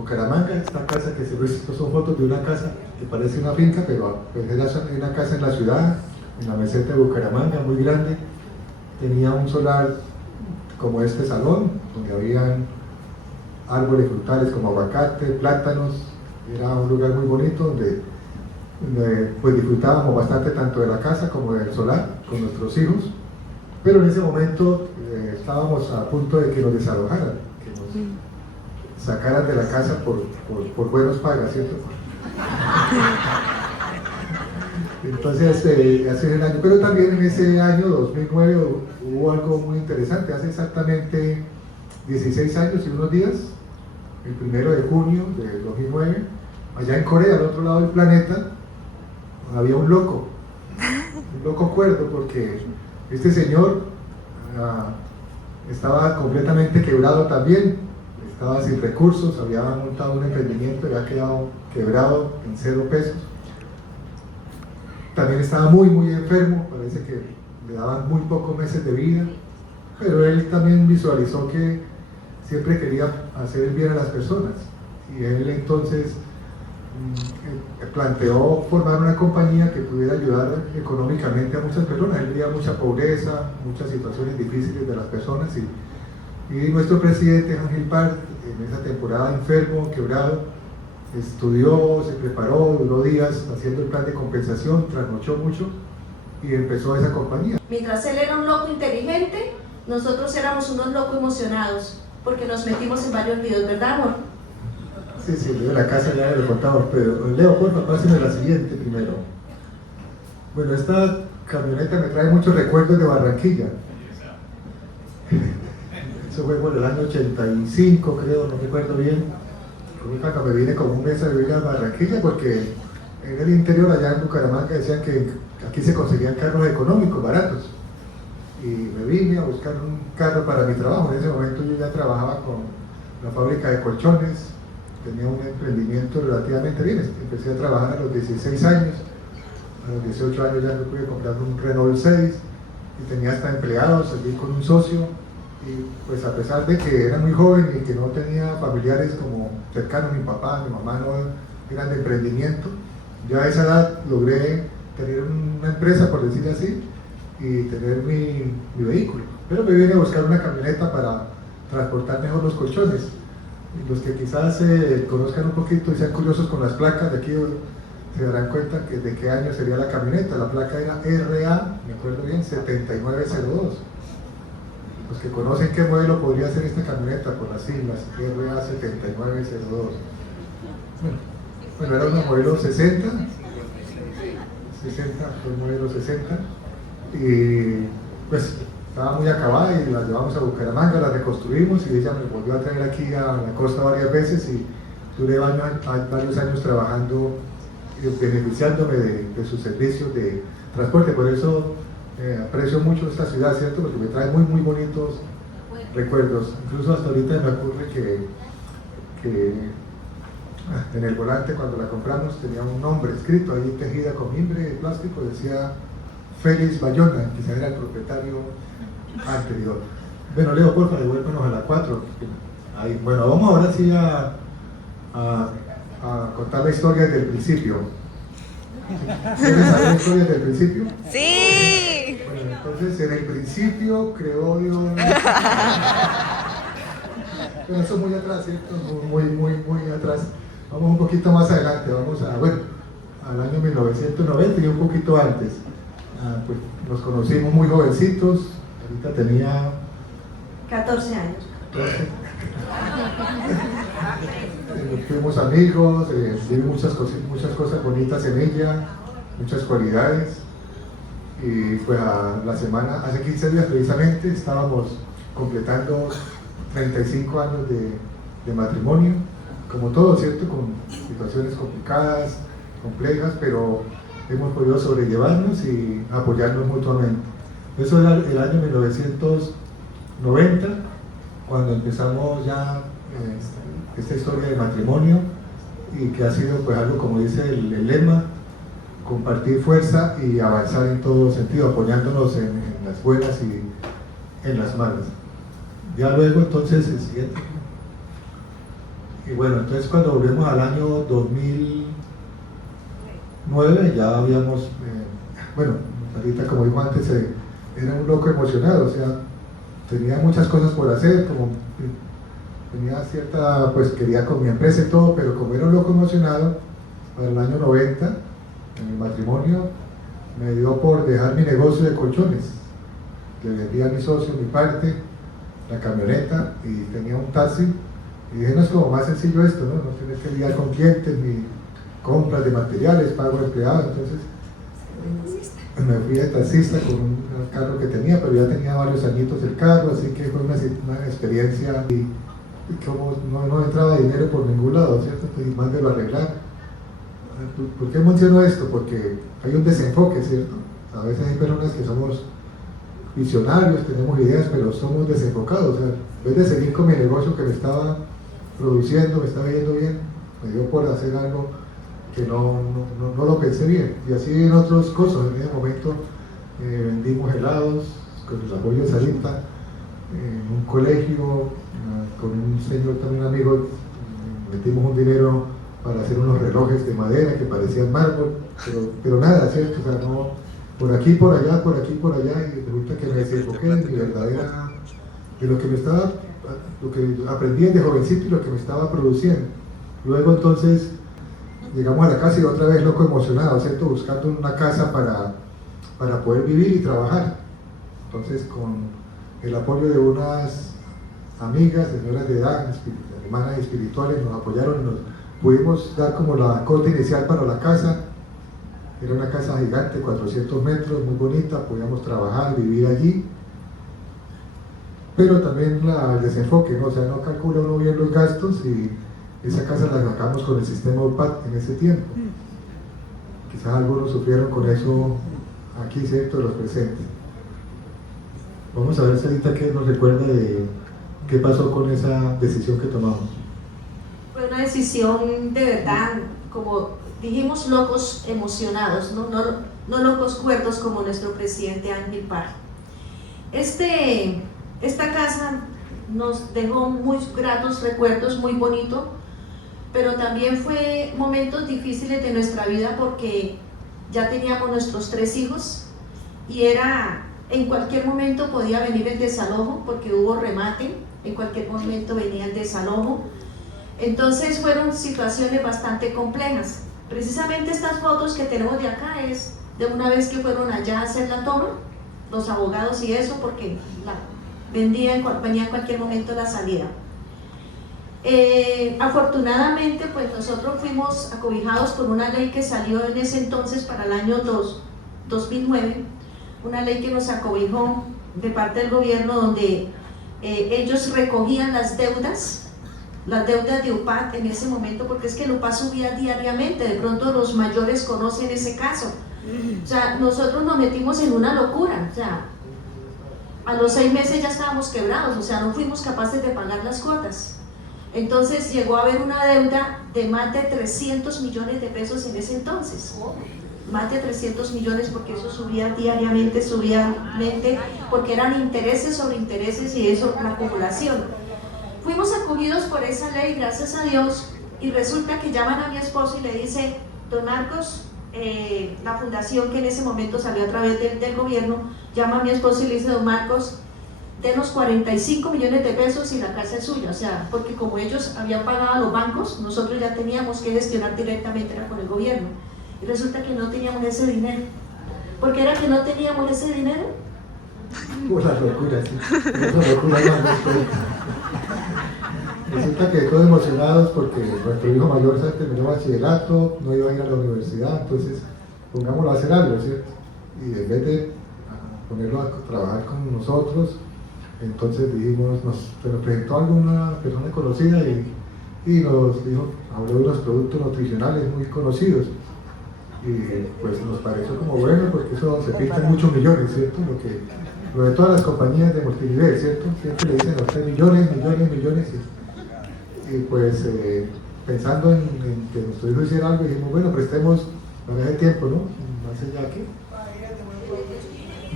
Bucaramanga. Esta casa que se ve, estas son fotos de una casa que parece una finca, pero pues era una casa en la ciudad, en la meseta de Bucaramanga, muy grande. Tenía un solar como este salón, donde habían árboles frutales como aguacate, plátanos. Era un lugar muy bonito donde pues disfrutábamos bastante tanto de la casa como del solar con nuestros hijos. Pero en ese momento estábamos a punto de que nos desalojaran, que nos sacaran de la casa por buenos pagas, ¿cierto? Entonces, hace un año, pero también en ese año 2009 hubo algo muy interesante. Hace exactamente 16 años y unos días, el 1 de junio de 2009, allá en Corea, al otro lado del planeta, había un loco cuerdo, porque este señor estaba completamente quebrado también, estaba sin recursos, había montado un emprendimiento y había quedado quebrado en 0 pesos. También estaba muy enfermo, parece que le daban muy pocos meses de vida, pero él también visualizó que siempre quería hacer el bien a las personas, y él entonces planteó formar una compañía que pudiera ayudar económicamente a muchas personas. Él veía mucha pobreza, muchas situaciones difíciles de las personas, y nuestro presidente Ángel Park, en esa temporada enfermo, quebrado, estudió, se preparó, duró días haciendo el plan de compensación, trasnochó mucho y empezó esa compañía. Mientras él era un loco inteligente, nosotros éramos unos locos emocionados, porque nos metimos en varios líos, ¿verdad, amor? Sí, de la casa ya lo contamos, pero Leo, por favor, pásame la siguiente primero. Bueno, esta camioneta me trae muchos recuerdos de Barranquilla. Eso fue por el año 85, creo, no recuerdo bien. Cuando me vine como un mes a vivir a Barranquilla, porque en el interior, allá en Bucaramanga, decían que aquí se conseguían carros económicos, baratos. Y me vine a buscar un carro para mi trabajo. En ese momento yo ya trabajaba con la fábrica de colchones, tenía un emprendimiento relativamente bien. Empecé a trabajar a los 16 años, a los 18 años ya me pude comprar un Renault 6 y tenía hasta empleados, salí con un socio, y pues a pesar de que era muy joven y que no tenía familiares como cercanos, mi papá, mi mamá no eran de emprendimiento, ya a esa edad logré tener una empresa, por decir así, y tener mi vehículo. Pero me vine a buscar una camioneta para transportar mejor los colchones. Y los que quizás conozcan un poquito y sean curiosos con las placas de aquí, se darán cuenta de qué año sería la camioneta. La placa era RA, me acuerdo bien, 7902. Los que conocen qué modelo podría ser esta camioneta por las siglas, RA 7902. Bueno, era una modelo 60, fue el modelo 60, y pues estaba muy acabada y la llevamos a Bucaramanga, la reconstruimos y ella me volvió a traer aquí a la costa varias veces, y duré varios años trabajando, beneficiándome de sus servicios de transporte. Por eso aprecio mucho esta ciudad, ¿cierto? Porque me trae muy bonitos recuerdos. Incluso hasta ahorita me ocurre que en el volante, cuando la compramos, tenía un nombre escrito ahí, tejida con mimbre de plástico, decía Félix Bayona, quizá era el propietario anterior. Bueno, Leo, porfa, devuélvanos a la 4. Ahí, bueno, vamos ahora sí a contar la historia desde el principio. ¿Quieres saber la historia desde el principio? ¡Sí! Bueno, entonces, en el principio creó Dios. Bueno, eso muy atrás, ¿cierto? Muy atrás. Vamos un poquito más adelante, vamos al año 1990 y un poquito antes. Pues nos conocimos muy jovencitos, ahorita tenía 14 años. 14. Fuimos amigos, vi muchas cosas bonitas en ella, muchas cualidades, y pues la semana, hace 15 días precisamente, estábamos completando 35 años de matrimonio, como todo, ¿cierto? Con situaciones complicadas, complejas, pero hemos podido sobrellevarnos y apoyarnos mutuamente. Eso era el año 1990, cuando empezamos ya esta historia de matrimonio, y que ha sido pues algo, como dice el lema, compartir fuerza y avanzar en todo sentido, apoyándonos en las buenas y en las malas. Ya luego entonces el siguiente. Y bueno, entonces cuando volvemos al año 2009 ya habíamos, bueno, ahorita como dijo antes, era un loco emocionado, o sea, tenía muchas cosas por hacer, como tenía cierta, pues quería con mi empresa y todo, pero como era un loco emocionado, para el año 90, en mi matrimonio, me dio por dejar mi negocio de colchones, que vendía a mi socio mi parte, la camioneta, y tenía un taxi, y dije, no es como más sencillo esto, ¿no? No tienes que lidiar con clientes, ni compras de materiales, pago de empleados, entonces me fui de taxista con un carro que tenía, pero ya tenía varios añitos el carro, así que fue una experiencia, y como no entraba dinero por ningún lado, ¿cierto? Y mándelo a arreglar. ¿Por qué menciono esto? Porque hay un desenfoque, ¿cierto? A veces hay personas que somos visionarios, tenemos ideas, pero somos desenfocados. O sea, en vez de seguir con mi negocio que me estaba produciendo, me estaba yendo bien, me dio por hacer algo que no lo pensé bien. Y así en otras cosas. En ese momento vendimos helados con el apoyo de Sarita, en un colegio, con un señor también amigo, metimos un dinero para hacer unos relojes de madera que parecían mármol, pero nada, ¿cierto? O sea, no, por aquí, por allá, por aquí, por allá, y resulta que me desenfoqué de mi verdadera, de lo que me estaba, lo que aprendí desde jovencito y lo que me estaba produciendo. Luego entonces llegamos a la casa y otra vez loco emocionado, ¿cierto? Buscando una casa para poder vivir y trabajar. Entonces con el apoyo de unas amigas, señoras de edad, hermanas espirituales, nos apoyaron y nos pudimos dar como la corte inicial para la casa. Era una casa gigante, 400 metros, muy bonita, podíamos trabajar, vivir allí, pero también el desenfoque, ¿no? O sea, no calcula uno bien los gastos, y esa casa la sacamos con el sistema UPAT en ese tiempo. Quizás algunos sufrieron con eso aquí, ¿cierto?, de los presentes. Vamos a ver, Sarita, qué nos recuerda de qué pasó con esa decisión que tomamos. Fue una decisión de verdad, como dijimos, locos emocionados, no locos cuerdos como nuestro presidente Ángel Parra. Esta casa nos dejó muy gratos recuerdos, muy bonito, pero también fue momentos difíciles de nuestra vida porque ya teníamos nuestros 3 hijos y en cualquier momento podía venir el desalojo porque hubo remate, en cualquier momento venía el desalojo. Entonces fueron situaciones bastante complejas. Precisamente estas fotos que tenemos de acá es de una vez que fueron allá a hacer la toma, los abogados y eso, porque venía en cualquier momento la salida. Afortunadamente, pues nosotros fuimos acobijados por una ley que salió en ese entonces para el año 2009, una ley que nos acobijó de parte del gobierno, donde ellos recogían las deudas de UPAT en ese momento, porque es que el UPAT subía diariamente. De pronto los mayores conocen ese caso. O sea, nosotros nos metimos en una locura. O sea, a los 6 meses ya estábamos quebrados, o sea, no fuimos capaces de pagar las cuotas. Entonces llegó a haber una deuda de más de 300 millones de pesos en ese entonces. Más de 300 millones, porque eso subía diariamente, porque eran intereses sobre intereses y eso, la acumulación. Fuimos acogidos por esa ley, gracias a Dios, y resulta que llaman a mi esposo y le dice: don Marcos, la fundación que en ese momento salió a través del gobierno, llama a mi esposo y le dice: don Marcos, denos 45 millones de pesos y la casa es suya. O sea, porque como ellos habían pagado a los bancos, nosotros ya teníamos que gestionar directamente con el gobierno. Y resulta que no teníamos ese dinero. ¿Por qué era que no teníamos ese dinero? Por la locura, sí. Por la locura, resulta que todos emocionados porque nuestro hijo mayor terminó bachillerato, no iba a ir a la universidad, entonces pongámoslo a hacer algo, ¿cierto? Y en vez de ponerlo a trabajar con nosotros, entonces dijimos, se nos presentó alguna persona conocida y nos dijo, habló de unos productos nutricionales muy conocidos. Y pues nos pareció como bueno, porque eso se pinta en muchos millones, ¿cierto? Lo de todas las compañías de multinivel, ¿cierto? Siempre le dicen a usted millones. Y pues pensando en que nuestro hijo hiciera algo, dijimos, bueno, prestemos para ese tiempo, ¿no? Hace ya que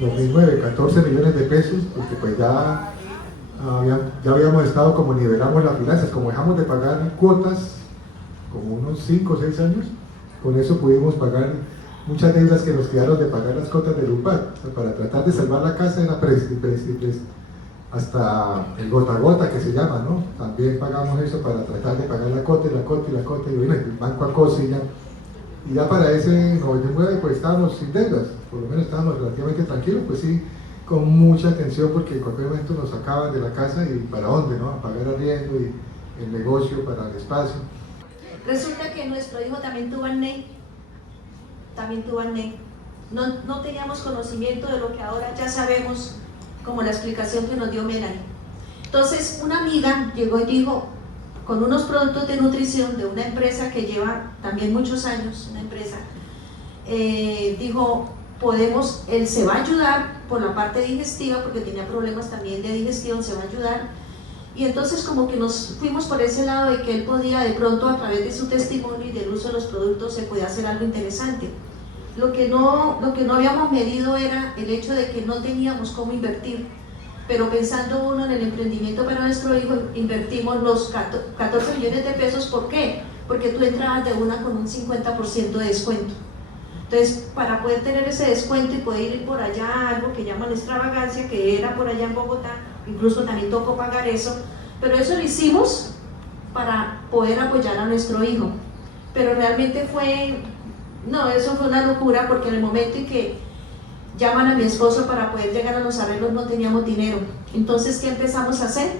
2009, 14 millones de pesos, porque pues ya ya habíamos estado como nivelamos las finanzas, como dejamos de pagar cuotas, como unos 5 o 6 años, con eso pudimos pagar muchas deudas que nos quedaron de pagar las cuotas del UPAD. O sea, para tratar de salvar la casa era hasta el gota a gota que se llama, ¿no? También pagamos eso para tratar de pagar la cuota y la cuota y la cuota, y bueno, el banco acosa y ya para ese 99 pues estábamos sin deudas, por lo menos estábamos relativamente tranquilos, pues sí, con mucha atención porque en cualquier momento nos sacaban de la casa y para dónde, ¿no? A pagar arriendo y el negocio para el espacio. Resulta que nuestro hijo también tuvo acné, no teníamos conocimiento de lo que ahora ya sabemos, como la explicación que nos dio Melanie. Entonces una amiga llegó y dijo, con unos productos de nutrición de una empresa que lleva también muchos años, una empresa, dijo, él se va a ayudar por la parte digestiva, porque tenía problemas también de digestión, se va a ayudar, y entonces como que nos fuimos por ese lado de que él podía de pronto a través de su testimonio y del uso de los productos se podía hacer algo interesante. Lo que no habíamos medido era el hecho de que no teníamos cómo invertir, pero pensando uno en el emprendimiento para nuestro hijo, invertimos los 14 millones de pesos. ¿Por qué? Porque tú entrabas de una con un 50% de descuento. Entonces, para poder tener ese descuento y poder ir por allá a algo que llaman extravagancia, que era por allá en Bogotá, incluso también tocó pagar eso, pero eso lo hicimos para poder apoyar a nuestro hijo. Pero realmente eso fue una locura, porque en el momento en que llaman a mi esposo para poder llegar a los arreglos no teníamos dinero. Entonces, ¿qué empezamos a hacer?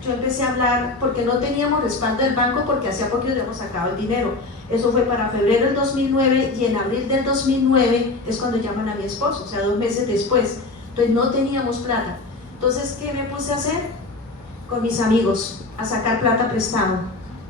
Yo empecé a hablar porque no teníamos respaldo del banco, porque hacía poco habíamos sacado el dinero. Eso fue para febrero del 2009 y en abril del 2009 es cuando llaman a mi esposo, o sea, 2 meses después. Entonces no teníamos plata. Entonces, ¿qué me puse a hacer? Con mis amigos, a sacar plata prestado,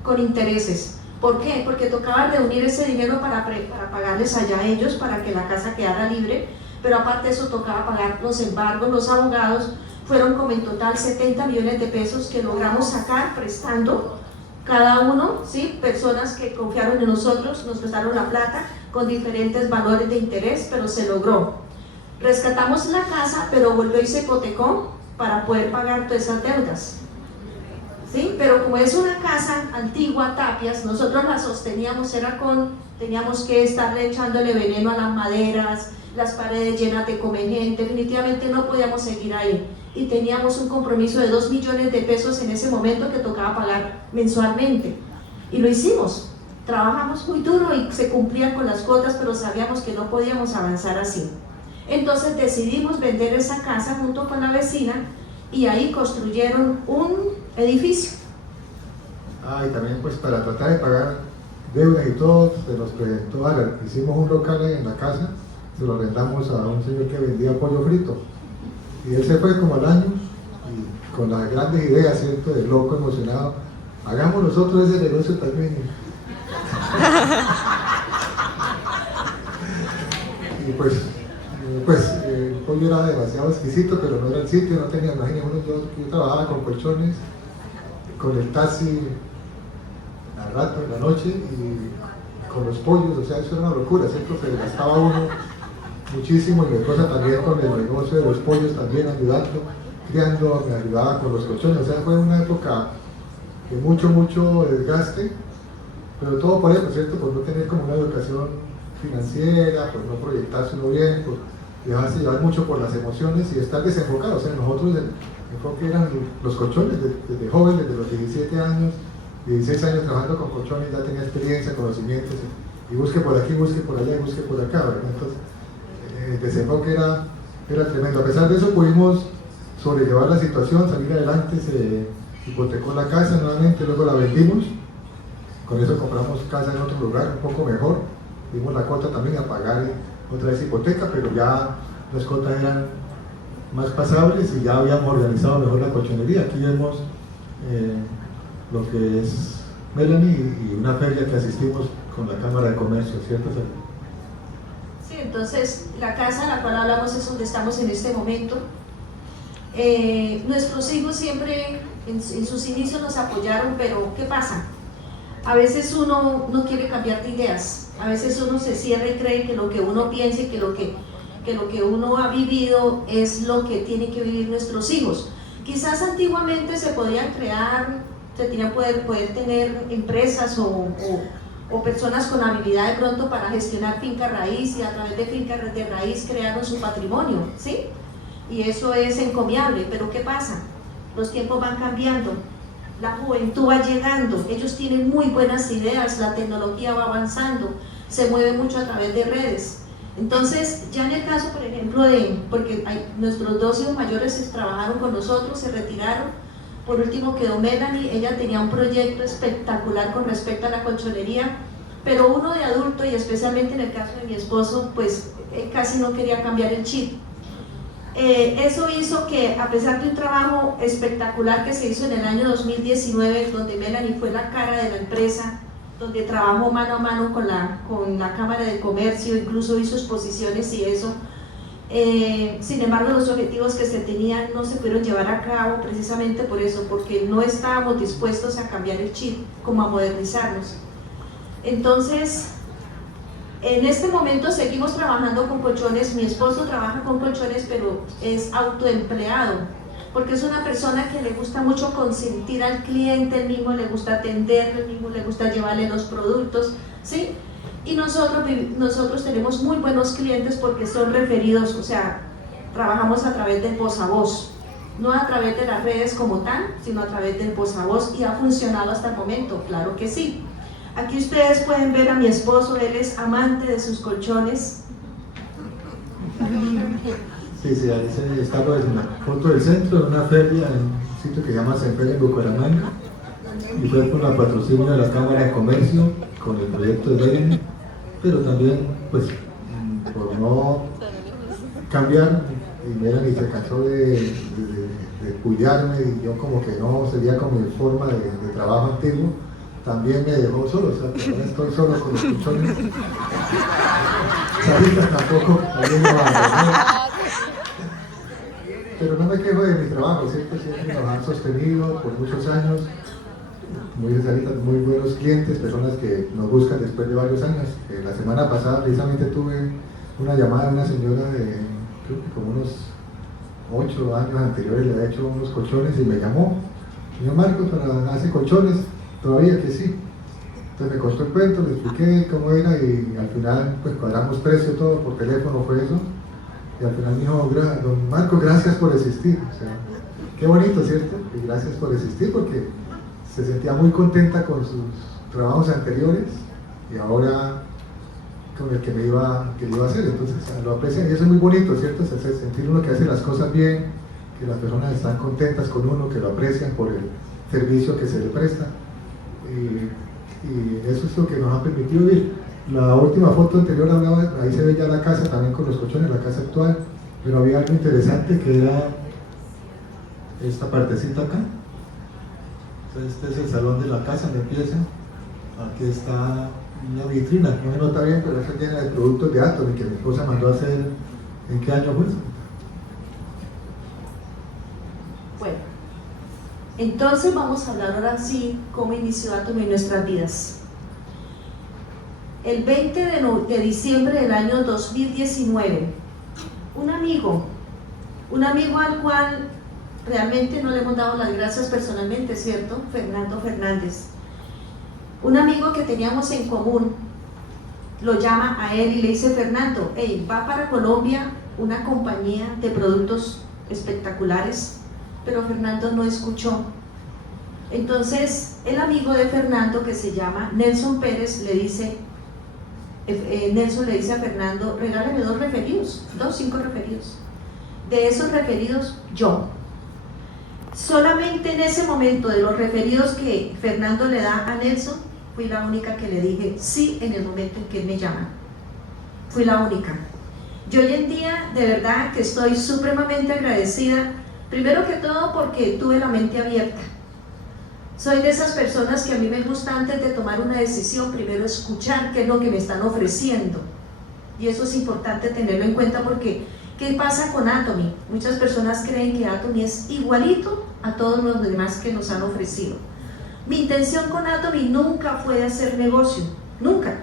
con intereses. ¿Por qué? Porque tocaba reunir ese dinero para pagarles allá a ellos, para que la casa quedara libre, pero aparte de eso tocaba pagar los embargos, los abogados. Fueron como en total 70 millones de pesos que logramos sacar prestando cada uno, ¿sí? Personas que confiaron en nosotros, nos prestaron la plata con diferentes valores de interés, pero se logró. Rescatamos la casa, pero volvió y se hipotecó para poder pagar todas esas deudas. ¿Sí? Pero como es una casa antigua, tapias, nosotros la sosteníamos, teníamos que estarle echándole veneno a las maderas, las paredes llenas de comején, definitivamente no podíamos seguir ahí. Y teníamos un compromiso de 2 millones de pesos en ese momento que tocaba pagar mensualmente. Y lo hicimos, trabajamos muy duro y se cumplían con las cuotas, pero sabíamos que no podíamos avanzar así. Entonces decidimos vender esa casa junto con la vecina y ahí construyeron un edificio. Y también pues para tratar de pagar deudas y todo, se nos presentó, hicimos un local en la casa, se lo arrendamos a un señor que vendía pollo frito. Y él se fue como al año, y con las grandes ideas, ¿cierto?, de loco, emocionado, hagamos nosotros ese negocio también. Y pues el pollo era demasiado exquisito, pero no era el sitio, no tenía, imagínense, yo trabajaba con colchones, con el taxi al rato, en la noche, y con los pollos, o sea, eso era una locura, ¿cierto? Se gastaba uno muchísimo, y mi esposa también con el negocio de los pollos, también ayudando, criando, me ayudaba con los colchones, o sea, fue una época de mucho desgaste, pero todo por eso, ¿cierto? Por no tener como una educación financiera, por no proyectarse uno bien, por dejarse llevar mucho por las emociones y estar desenfocado. O sea, nosotros el enfoque eran los colchones, desde joven, desde los 17 años, 16 años trabajando con colchones, ya tenía experiencia, conocimientos, y busque por aquí, busque por allá y busque por acá, ¿verdad? Entonces, el desenfoque era tremendo. A pesar de eso pudimos sobrellevar la situación, salir adelante, se hipotecó la casa nuevamente, luego la vendimos, con eso compramos casa en otro lugar, un poco mejor, dimos la cuota también a pagar otra vez hipoteca, pero ya las cuotas eran más pasables y ya habíamos organizado mejor la colchonería. Aquí vemos lo que es Melanie y una feria que asistimos con la Cámara de Comercio, ¿cierto? Sí, entonces la casa en la cual hablamos es donde estamos en este momento. Nuestros hijos siempre en sus inicios nos apoyaron, pero ¿qué pasa? A veces uno no quiere cambiar de ideas, a veces uno se cierra y cree que lo que uno piensa y que lo que... que lo que uno ha vivido es lo que tienen que vivir nuestros hijos. Quizás antiguamente se podían crear, se tenían poder tener empresas o personas con habilidad de pronto para gestionar finca raíz, y a través de finca de raíz crearon su patrimonio, ¿sí? Y eso es encomiable, pero ¿qué pasa? Los tiempos van cambiando, la juventud va llegando, ellos tienen muy buenas ideas, la tecnología va avanzando, se mueve mucho a través de redes. Entonces, ya en el caso, por ejemplo, porque nuestros dos hijos mayores trabajaron con nosotros, se retiraron. Por último quedó Melanie, ella tenía un proyecto espectacular con respecto a la colchonería, pero uno de adulto, y especialmente en el caso de mi esposo, pues casi no quería cambiar el chip. Eso hizo que, a pesar de un trabajo espectacular que se hizo en el año 2019, donde Melanie fue la cara de la empresa, donde trabajó mano a mano con la Cámara de Comercio, incluso hizo exposiciones y eso, sin embargo los objetivos que se tenían no se pudieron llevar a cabo precisamente por eso, porque no estábamos dispuestos a cambiar el chip, como a modernizarnos. Entonces, en este momento seguimos trabajando con colchones. Mi esposo trabaja con colchones, pero es autoempleado, porque es una persona que le gusta mucho consentir al cliente, él mismo le gusta atenderlo, él mismo le gusta llevarle los productos, ¿sí? Y nosotros tenemos muy buenos clientes porque son referidos, o sea, trabajamos a través del voz a voz, no a través de las redes como tal, sino a través del voz a voz, y ha funcionado hasta el momento, claro que sí. Aquí ustedes pueden ver a mi esposo, él es amante de sus colchones. Sí, ahí está pues, en la foto del centro, en una feria, en un sitio que se llama Senferia en Bucaramanga, y fue con la patrocinio de la Cámara de Comercio, con el proyecto de ley, pero también, pues, por no cambiar, y Melanie se cansó de cuidarme, y yo como que no sería como mi forma de trabajo antiguo, también me dejó solo, o sea, que ahora estoy solo con los colchones. Sarita tampoco, también me abandonó. Pero no me quejo de mi trabajo, siempre nos han sostenido por muchos años. Muy buenos clientes, personas que nos buscan después de varios años. La semana pasada precisamente tuve una llamada de una señora de, creo que como unos 8 años anteriores, le había hecho unos colchones y me llamó. Señor Marcos, ¿hace colchones? Todavía que sí. Entonces me contó el cuento, le expliqué cómo era y al final pues cuadramos precio, todo por teléfono fue eso. Y al final me dijo, don Marco, gracias por existir. O sea, qué bonito, ¿cierto? Y gracias por existir porque se sentía muy contenta con sus trabajos anteriores y ahora con el que iba a hacer. Entonces lo aprecian y eso es muy bonito, ¿cierto? Sentir uno que hace las cosas bien, que las personas están contentas con uno, que lo aprecian por el servicio que se le presta. Y eso es lo que nos ha permitido vivir. La última foto anterior hablaba, ahí se ve ya la casa también con los colchones, la casa actual, pero había algo interesante que era esta partecita acá. Este es el salón de la casa, donde empieza. Aquí está una vitrina, no se nota bien, pero está llena de productos de Atomy que mi esposa mandó a hacer. ¿En qué año fue eso? Bueno, entonces vamos a hablar ahora sí cómo inició Atomy en nuestras vidas. El 20 de diciembre del año 2019, un amigo al cual realmente no le hemos dado las gracias personalmente, ¿cierto? Fernando Fernández. Un amigo que teníamos en común, lo llama a él y le dice, Fernando, hey, va para Colombia una compañía de productos espectaculares, pero Fernando no escuchó. Entonces, el amigo de Fernando, que se llama Nelson Pérez, Nelson le dice a Fernando, regálame 5 referidos. De esos referidos, yo. Solamente en ese momento de los referidos que Fernando le da a Nelson, fui la única que le dije sí en el momento en que él me llama. Fui la única. Yo hoy en día, de verdad, que estoy supremamente agradecida, primero que todo porque tuve la mente abierta. Soy de esas personas que a mí me gusta antes de tomar una decisión, primero escuchar qué es lo que me están ofreciendo. Y eso es importante tenerlo en cuenta porque, ¿qué pasa con Atomy? Muchas personas creen que Atomy es igualito a todos los demás que nos han ofrecido. Mi intención con Atomy nunca fue hacer negocio, nunca.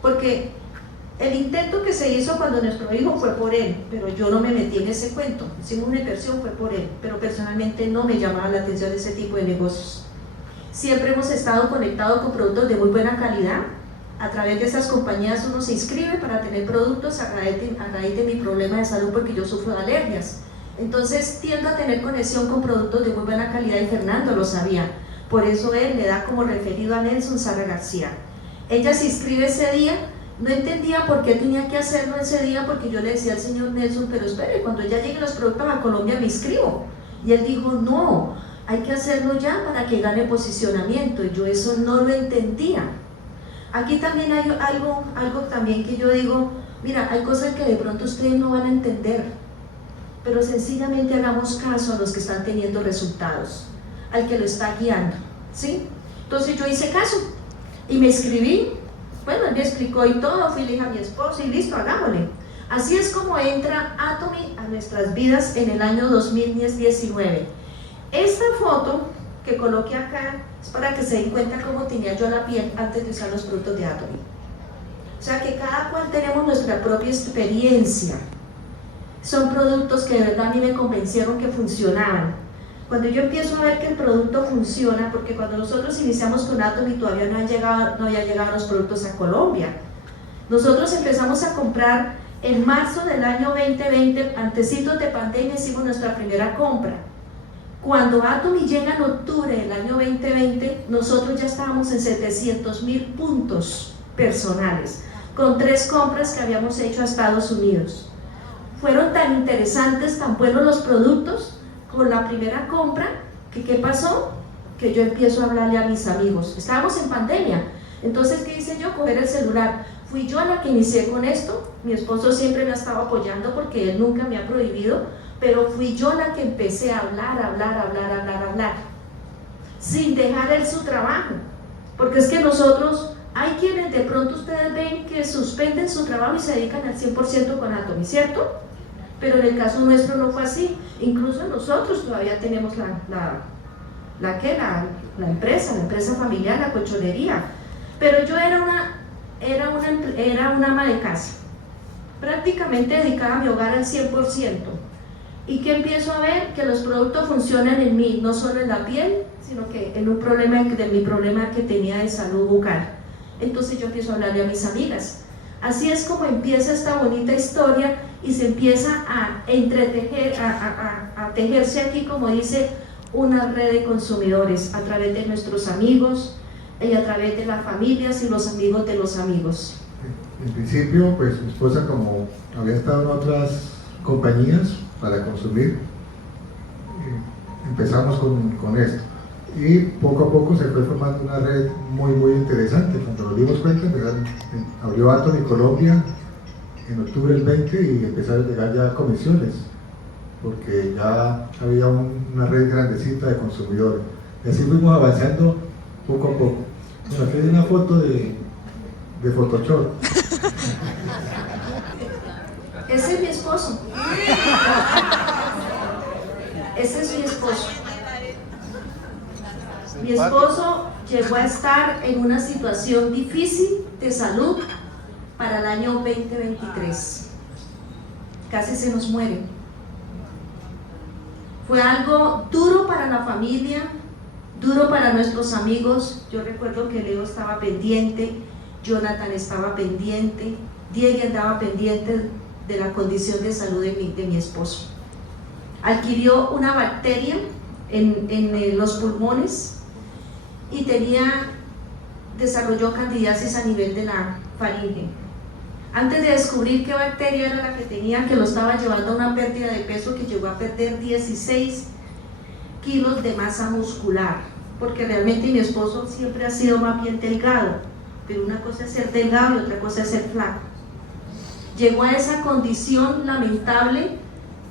Porque El intento que se hizo cuando nuestro hijo fue por él, pero yo no me metí en ese cuento. Hicimos una inversión, fue por él, pero personalmente no me llamaba la atención ese tipo de negocios. Siempre hemos estado conectados con productos de muy buena calidad. A través de esas compañías uno se inscribe para tener productos a raíz de mi problema de salud, porque yo sufro de alergias. Entonces tiendo a tener conexión con productos de muy buena calidad, y Fernando lo sabía. Por eso él le da como referido a Nelson Sara García. Ella se inscribe ese día. No entendía por qué tenía que hacerlo ese día, porque yo le decía al señor Nelson, pero espere, cuando ya lleguen los productos a Colombia me inscribo. Y él dijo, no, hay que hacerlo ya para que gane posicionamiento. Y yo eso no lo entendía. Aquí también hay algo también que yo digo, mira, hay cosas que de pronto ustedes no van a entender, pero sencillamente hagamos caso a los que están teniendo resultados, al que lo está guiando, ¿sí? Entonces yo hice caso y me inscribí. Bueno, él me explicó y todo, fui le dije a mi esposo y listo, hagámosle. Así es como entra Atomy a nuestras vidas en el año 2019. Esta foto que coloqué acá es para que se den cuenta cómo tenía yo la piel antes de usar los productos de Atomy. O sea que cada cual tenemos nuestra propia experiencia. Son productos que de verdad a mí me convencieron que funcionaban. Cuando yo empiezo a ver que el producto funciona, porque cuando nosotros iniciamos con Atomy todavía no había llegado los productos a Colombia. Nosotros empezamos a comprar en marzo del año 2020, antecitos de pandemia, hicimos nuestra primera compra. Cuando Atomy llega en octubre del año 2020, nosotros ya estábamos en 700,000 puntos personales, con 3 compras que habíamos hecho a Estados Unidos. Fueron tan interesantes, tan buenos los productos, con la primera compra, que ¿qué pasó? Que yo empiezo a hablarle a mis amigos. Estábamos en pandemia, entonces ¿qué hice yo? Coger el celular. Fui yo la que inicié con esto. Mi esposo siempre me ha estado apoyando porque él nunca me ha prohibido, pero fui yo la que empecé a hablar, sin dejar él su trabajo, porque es que nosotros, hay quienes de pronto ustedes ven que suspenden su trabajo y se dedican al 100% con Atomy, ¿cierto? Pero en el caso nuestro no fue así. Incluso nosotros todavía tenemos la empresa familiar, la colchonería. Pero yo era una ama de casa, prácticamente dedicada a mi hogar al 100%. ¿Y que empiezo a ver? Que los productos funcionan en mí, no solo en la piel, sino que en mi problema que tenía de salud bucal. Entonces yo empiezo a hablarle a mis amigas. Así es como empieza esta bonita historia y se empieza a entretejer, a tejerse aquí, como dice, una red de consumidores a través de nuestros amigos y a través de las familias y los amigos de los amigos. En principio, pues mi esposa, como había estado en otras compañías para consumir, empezamos con esto. Y poco a poco se fue formando una red muy interesante. Cuando nos dimos cuenta, abrió Atomy Colombia en octubre del 20 y empezaron a llegar ya comisiones, porque ya había una red grandecita de consumidores. Y así fuimos avanzando poco a poco. Bueno, aquí hay una foto de Photoshop. Ese es mi esposo. Ese es mi esposo. Mi esposo llegó a estar en una situación difícil de salud para el año 2023. Casi se nos muere. Fue algo duro para la familia, duro para nuestros amigos. Yo recuerdo que Leo estaba pendiente, Jonathan estaba pendiente, Diego andaba pendiente de la condición de salud de mi esposo. Adquirió una bacteria en los pulmones y desarrolló candidiasis a nivel de la faringe. Antes de descubrir qué bacteria era la que tenía, que lo estaba llevando a una pérdida de peso, que llegó a perder 16 kilos de masa muscular, porque realmente mi esposo siempre ha sido más bien delgado, pero una cosa es ser delgado y otra cosa es ser flaco. Llegó a esa condición lamentable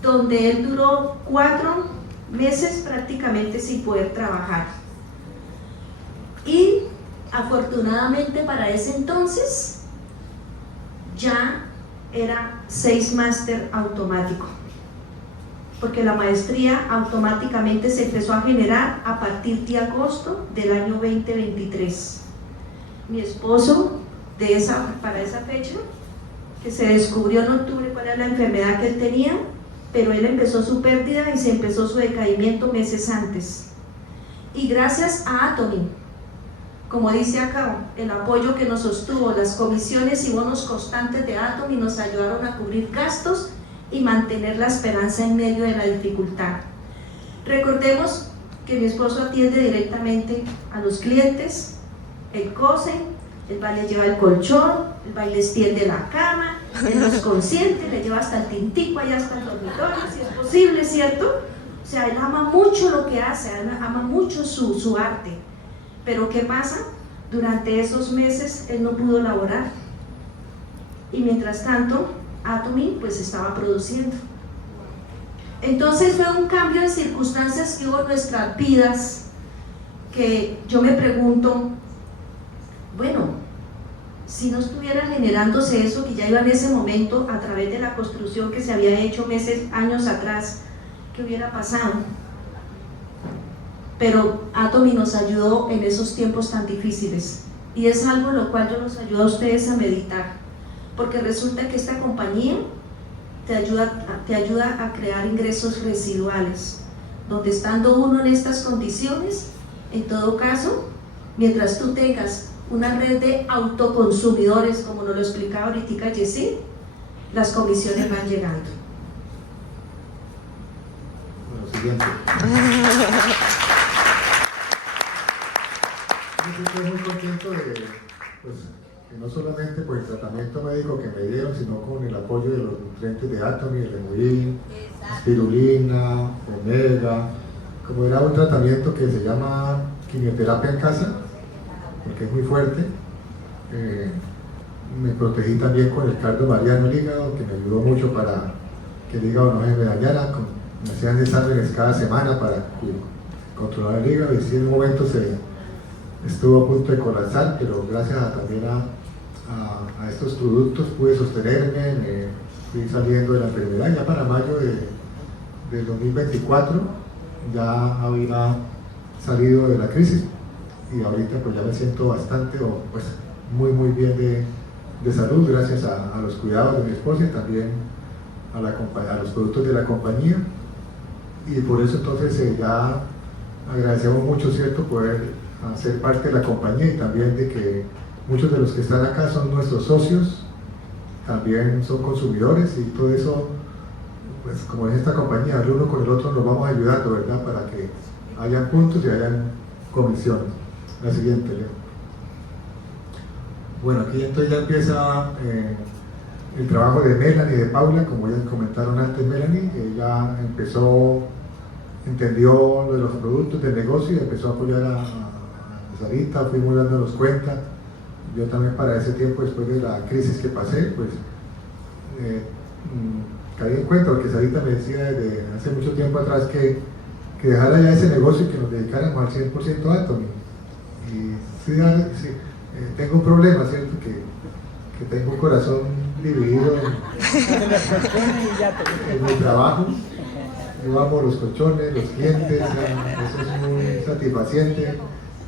donde él duró 4 meses prácticamente sin poder trabajar. Y afortunadamente para ese entonces ya era 6 máster automático, porque la maestría automáticamente se empezó a generar a partir de agosto del año 2023. Mi esposo para esa fecha que se descubrió en octubre cuál era la enfermedad que él tenía, pero él empezó su pérdida y se empezó su decaimiento meses antes. Y gracias a Atomy, como dice acá, el apoyo que nos sostuvo, las comisiones y bonos constantes de Atomy nos ayudaron a cubrir gastos y mantener la esperanza en medio de la dificultad. Recordemos que mi esposo atiende directamente a los clientes, él cose, él va, le lleva el colchón, él va y les tiende la cama, él los consiente, le lleva hasta el tintico, allá hasta el dormitorio, si es posible, ¿cierto? O sea, él ama mucho lo que hace, ama mucho su arte. Pero ¿qué pasa? Durante esos meses él no pudo laborar. Y mientras tanto, Atomy pues estaba produciendo. Entonces fue un cambio de circunstancias que hubo en nuestras vidas, que yo me pregunto, bueno, si no estuviera generándose eso que ya iba en ese momento a través de la construcción que se había hecho años atrás, ¿qué hubiera pasado? Pero Atomy nos ayudó en esos tiempos tan difíciles, y es algo en lo cual yo los ayudo a ustedes a meditar, porque resulta que esta compañía te ayuda a crear ingresos residuales, donde estando uno en estas condiciones, en todo caso, mientras tú tengas una red de autoconsumidores, como nos lo explicaba ahorita Jessy, las comisiones van llegando. Bueno, siguiente. Yo estoy muy contento de, pues, que no solamente por el tratamiento médico que me dieron, sino con el apoyo de los nutrientes de Atomy, el Remuin, espirulina, omega, como era un tratamiento que se llama quimioterapia en casa, porque es muy fuerte. Me protegí también con el cardio mariano el hígado, que me ayudó mucho para que el hígado no se me dañara. Me hacían exámenes cada semana para controlar el hígado, y sí, en un momento estuvo a punto de colapsar, pero gracias también a estos productos pude sostenerme, me fui saliendo de la enfermedad. Ya para mayo del 2024 ya había salido de la crisis, y ahorita pues ya me siento bastante, pues muy bien de salud, gracias a los cuidados de mi esposa y también a los productos de la compañía. Y por eso entonces ya agradecemos mucho, ¿cierto?, poder ser parte de la compañía, y también de que muchos de los que están acá son nuestros socios, también son consumidores, y todo eso, pues como en esta compañía, el uno con el otro nos vamos ayudando, ¿verdad?, para que hayan puntos y hayan comisiones. La siguiente, Leo. Bueno, aquí entonces ya empieza el trabajo de Melanie y de Paula, como ya comentaron antes. Melanie, ella entendió lo de los productos del negocio y empezó a apoyar a Sarita, fuimos dándonos cuenta. Yo también para ese tiempo, después de la crisis que pasé, pues caí en cuenta, porque Sarita me decía desde hace mucho tiempo atrás que dejara ya ese negocio y que nos dedicáramos al 100% a Atomy. Y sí, tengo un problema, ¿cierto? Que tengo un corazón dividido en mi trabajo. Yo amo los colchones, los clientes, eso es muy satisfaciente.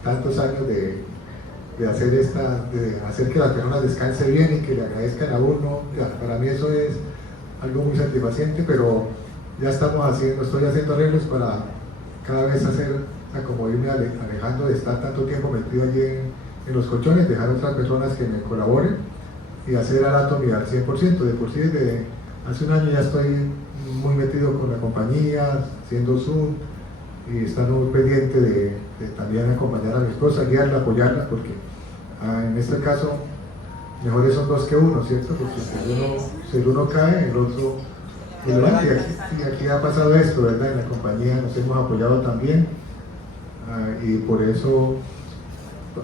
Tantos años de hacer que las personas descansen bien y que le agradezcan a uno. Para mí eso es algo muy satisfaciente, pero ya estoy haciendo arreglos para cada vez como irme alejando de estar tanto tiempo metido allí en los colchones, dejar a otras personas que me colaboren y hacer a Atomy al 100%. De por sí, desde hace un año ya estoy muy metido con la compañía, haciendo Zoom, y estando muy pendiente de también acompañar a mi esposa, guiarla, apoyarla, porque en este caso mejores son dos que uno, ¿cierto? Porque si el uno cae, el otro lo levanta. Y aquí ha pasado esto, ¿verdad? En la compañía nos hemos apoyado también, y por eso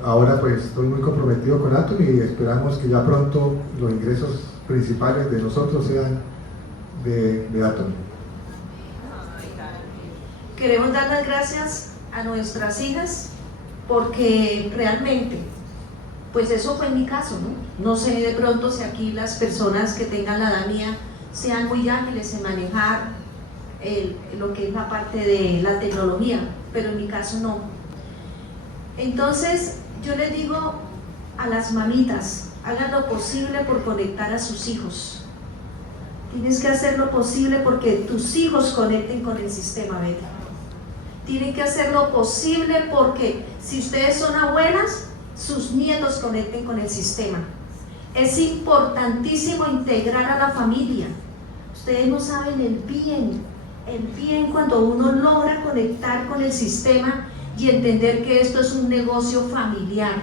ahora pues estoy muy comprometido con Atomy, y esperamos que ya pronto los ingresos principales de nosotros sean de Atomy. Queremos dar las gracias a nuestras hijas, porque realmente, pues eso fue en mi caso, ¿no? No sé de pronto si aquí las personas que tengan la edad mía sean muy ágiles en manejar lo que es la parte de la tecnología, pero en mi caso no. Entonces yo les digo a las mamitas, hagan lo posible por conectar a sus hijos. Tienes que hacer lo posible porque tus hijos conecten con el sistema, Betty. Tienen que hacer lo posible porque si ustedes son abuelas, sus nietos conecten con el sistema. Es importantísimo integrar a la familia. Ustedes no saben el bien cuando uno logra conectar con el sistema y entender que esto es un negocio familiar.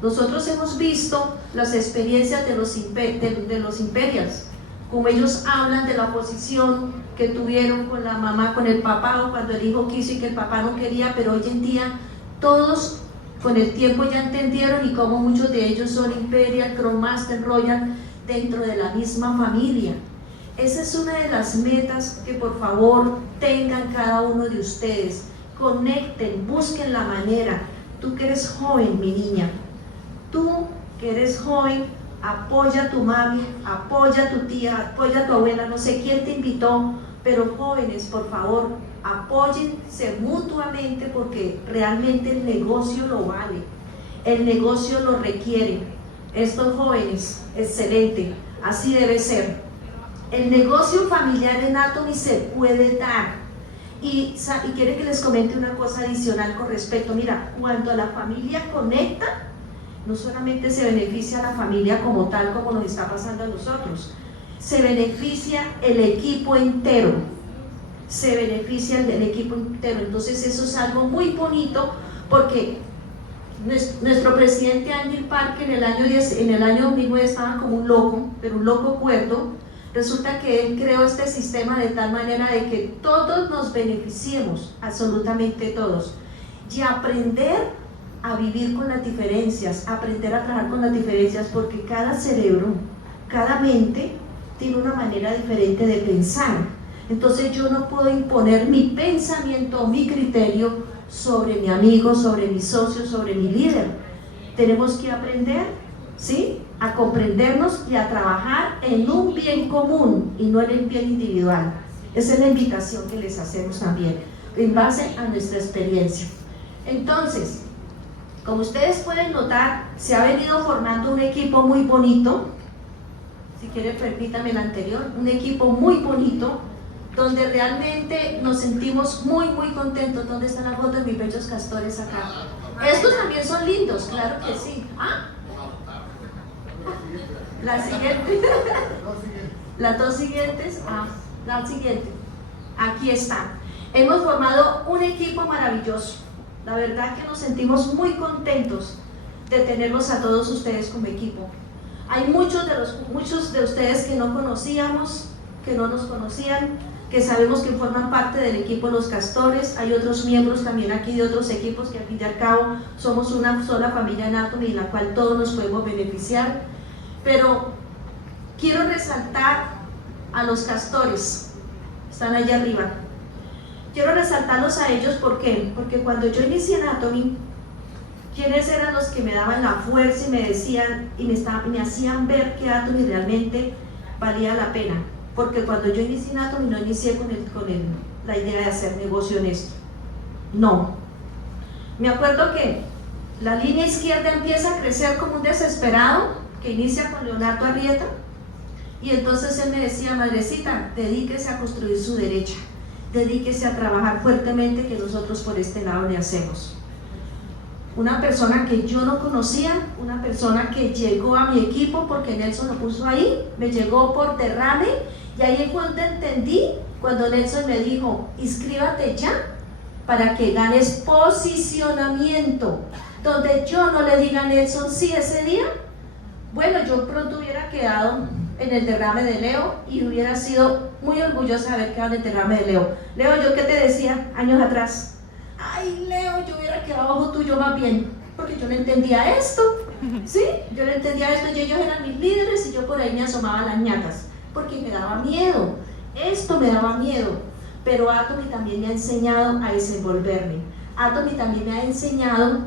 Nosotros hemos visto las experiencias de los imperials, como ellos hablan de la posición que tuvieron con la mamá, con el papá, o cuando el hijo quiso y que el papá no quería, pero hoy en día todos con el tiempo ya entendieron y como muchos de ellos son Imperial, Crown Master, Royal, dentro de la misma familia. Esa es una de las metas que por favor tengan cada uno de ustedes. Conecten, busquen la manera. Tú que eres joven, mi niña, tú que eres joven, apoya a tu mami, apoya a tu tía, apoya a tu abuela, no sé quién te invitó, pero jóvenes, por favor, apóyense mutuamente porque realmente el negocio lo vale, el negocio lo requiere. Estos jóvenes, excelente, así debe ser. El negocio familiar en Atomy se puede dar. Y quiere que les comente una cosa adicional con respecto, mira, cuando la familia conecta, no solamente se beneficia a la familia como tal, como nos está pasando a nosotros, se beneficia el equipo entero, se beneficia el equipo entero. Entonces eso es algo muy bonito porque nuestro presidente Ángel Parque en el año 2009 estaba como un loco, pero un loco cuerdo. Resulta que él creó este sistema de tal manera de que todos nos beneficiemos, absolutamente todos, y aprender a vivir con las diferencias, aprender a trabajar con las diferencias, porque cada cerebro, cada mente tiene una manera diferente de pensar. Entonces yo no puedo imponer mi pensamiento o mi criterio sobre mi amigo, sobre mi socio, sobre mi líder. Tenemos que aprender, ¿sí?, a comprendernos y a trabajar en un bien común y no en el bien individual. Esa es la invitación que les hacemos también, en base a nuestra experiencia. Entonces, como ustedes pueden notar, se ha venido formando un equipo muy bonito. Si quieren, permítame el anterior. Un equipo muy bonito, donde realmente nos sentimos muy, muy contentos. ¿Dónde están las fotos de mis pechos castores acá? Estos también son lindos, claro que sí. ¿Ah? La siguiente. Las dos siguientes. La siguiente. Aquí está. Hemos formado un equipo maravilloso. La verdad que nos sentimos muy contentos de tenerlos a todos ustedes como equipo. Hay muchos de ustedes que no conocíamos, que no nos conocían, que sabemos que forman parte del equipo Los Castores. Hay otros miembros también aquí de otros equipos que al fin y al cabo somos una sola familia en Atomy en la cual todos nos podemos beneficiar. Pero quiero resaltar a Los Castores, están allá arriba. Quiero resaltarlos a ellos, ¿por qué? Porque cuando yo inicié en Atomy, ¿quiénes eran los que me daban la fuerza y me decían y me hacían ver que Atomy realmente valía la pena? Porque cuando yo inicié en Atomy no inicié con la idea de hacer negocio en esto. No. Me acuerdo que la línea izquierda empieza a crecer como un desesperado, que inicia con Leonardo Arrieta, y entonces él me decía: madrecita, dedíquese a construir su derecha, dedíquese a trabajar fuertemente, que nosotros por este lado le hacemos. Una persona que yo no conocía, una persona que llegó a mi equipo porque Nelson lo puso ahí, me llegó por derrame, y ahí es cuando entendí, cuando Nelson me dijo: inscríbate ya para que ganes posicionamiento, donde yo no le diga a Nelson sí ese día. Bueno, yo pronto hubiera quedado en el derrame de Leo y hubiera sido muy orgullosa de haber quedado en el derrame de Leo. Leo, ¿yo qué te decía años atrás? Ay, Leo, yo hubiera quedado bajo tuyo más bien, porque yo no entendía esto, ¿sí? Yo no entendía esto y ellos eran mis líderes y yo por ahí me asomaba las ñatas, porque me daba miedo, esto me daba miedo. Pero Atomy también me ha enseñado a desenvolverme. Atomy también me ha enseñado,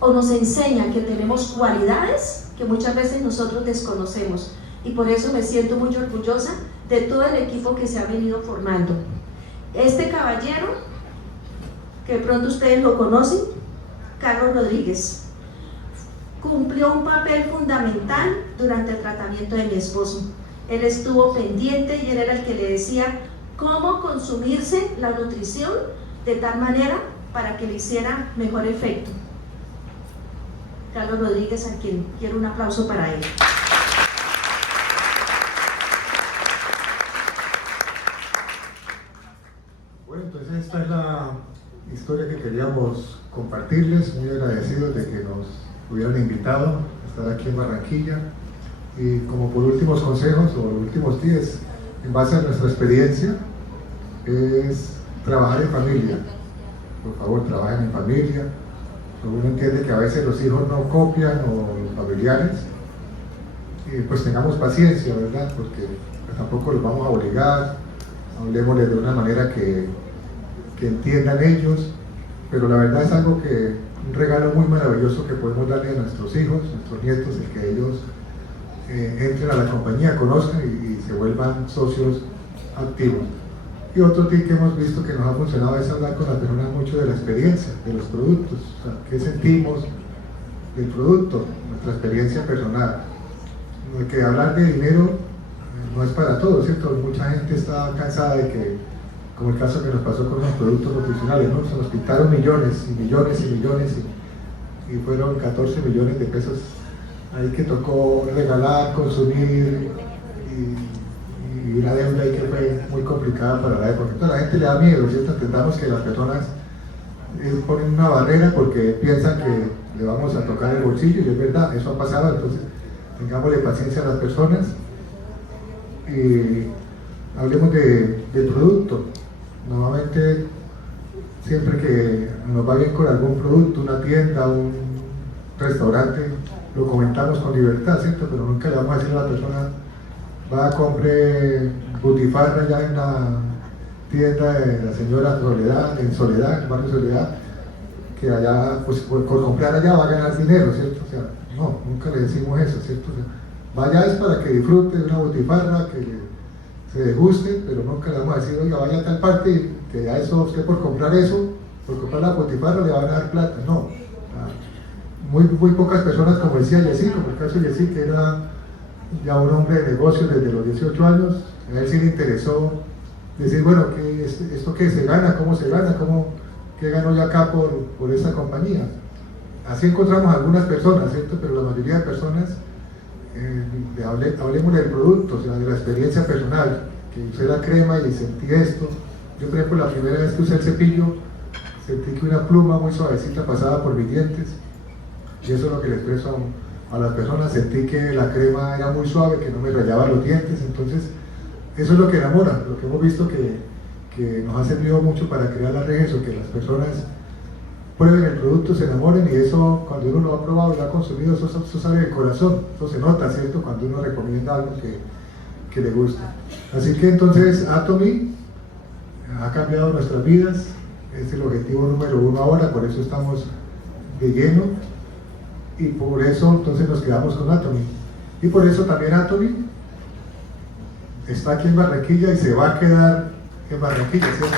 o nos enseña, que tenemos cualidades que muchas veces nosotros desconocemos, y por eso me siento muy orgullosa de todo el equipo que se ha venido formando. Este caballero, que de pronto ustedes lo conocen, Carlos Rodríguez, cumplió un papel fundamental durante el tratamiento de mi esposo. Él estuvo pendiente y él era el que le decía cómo consumirse la nutrición de tal manera para que le hiciera mejor efecto. Carlos Rodríguez, a quien quiero un aplauso para él. Bueno, entonces esta es la historia que queríamos compartirles, muy agradecidos de que nos hubieran invitado a estar aquí en Barranquilla, y como por últimos consejos o últimos días, en base a nuestra experiencia, es trabajar en familia. Por favor, trabajen en familia. Uno entiende que a veces los hijos no copian o los familiares, y pues tengamos paciencia, ¿verdad? Porque tampoco los vamos a obligar, hablemosles de una manera que entiendan ellos, pero la verdad es algo que, un regalo muy maravilloso que podemos darle a nuestros hijos, nuestros nietos, el que ellos entren a la compañía, conozcan y se vuelvan socios activos. Y otro tip que hemos visto que nos ha funcionado es hablar con las personas mucho de la experiencia, de los productos, o sea, qué sentimos del producto, nuestra experiencia personal. Que hablar de dinero no es para todos, ¿cierto? Mucha gente está cansada de que, como el caso que nos pasó con los productos nutricionales, ¿no? Se nos pintaron millones y millones y millones y fueron 14 millones de pesos ahí que tocó regalar, consumir y una deuda ahí que fue muy complicada para la época. Entonces a la gente le da miedo, ¿cierto? Entendamos que las personas ponen una barrera porque piensan que le vamos a tocar el bolsillo, y es verdad, eso ha pasado. Entonces tengámosle paciencia a las personas y hablemos del producto. Normalmente, siempre que nos va bien con algún producto, una tienda, un restaurante, lo comentamos con libertad, ¿cierto? Pero nunca le vamos a decir a la persona: va a comprar butifarra ya en la tienda de la señora Soledad, en Soledad, en el barrio Soledad, que allá, pues por comprar allá va a ganar dinero, ¿cierto? O sea, no, nunca le decimos eso, ¿cierto? O sea, vaya es para que disfrute de una butifarra, que se deguste, pero nunca le vamos a decir: oiga, vaya a tal parte y que ya eso, usted por comprar eso, por comprar la butifarra le van a dar plata. No, muy pocas personas, como decía Yesí, como el caso de Yesí, que era ya un hombre de negocios desde los 18 años, a él sí le interesó decir: bueno, ¿esto qué se gana? ¿Cómo se gana? ¿Qué gano yo acá por esa compañía? Así encontramos algunas personas, ¿cierto? Pero la mayoría de personas, hablemos del producto, o sea, de la experiencia personal, que usé la crema y sentí esto. Yo, por ejemplo, la primera vez que usé el cepillo, sentí que una pluma muy suavecita pasaba por mis dientes, y eso es lo que le expreso a las personas. Sentí que la crema era muy suave, que no me rayaba los dientes. Entonces eso es lo que enamora, lo que hemos visto que nos ha servido mucho para crear la red, eso, que las personas prueben el producto, se enamoren, y eso, cuando uno lo ha probado y lo ha consumido, eso sale del corazón, eso se nota, ¿cierto? Cuando uno recomienda algo que le gusta. Así que entonces Atomy ha cambiado nuestras vidas, es el objetivo número 1 ahora, por eso estamos de lleno, y por eso entonces nos quedamos con Atomy. Y por eso también Atomy está aquí en Barranquilla y se va a quedar en Barranquilla, ¿cierto?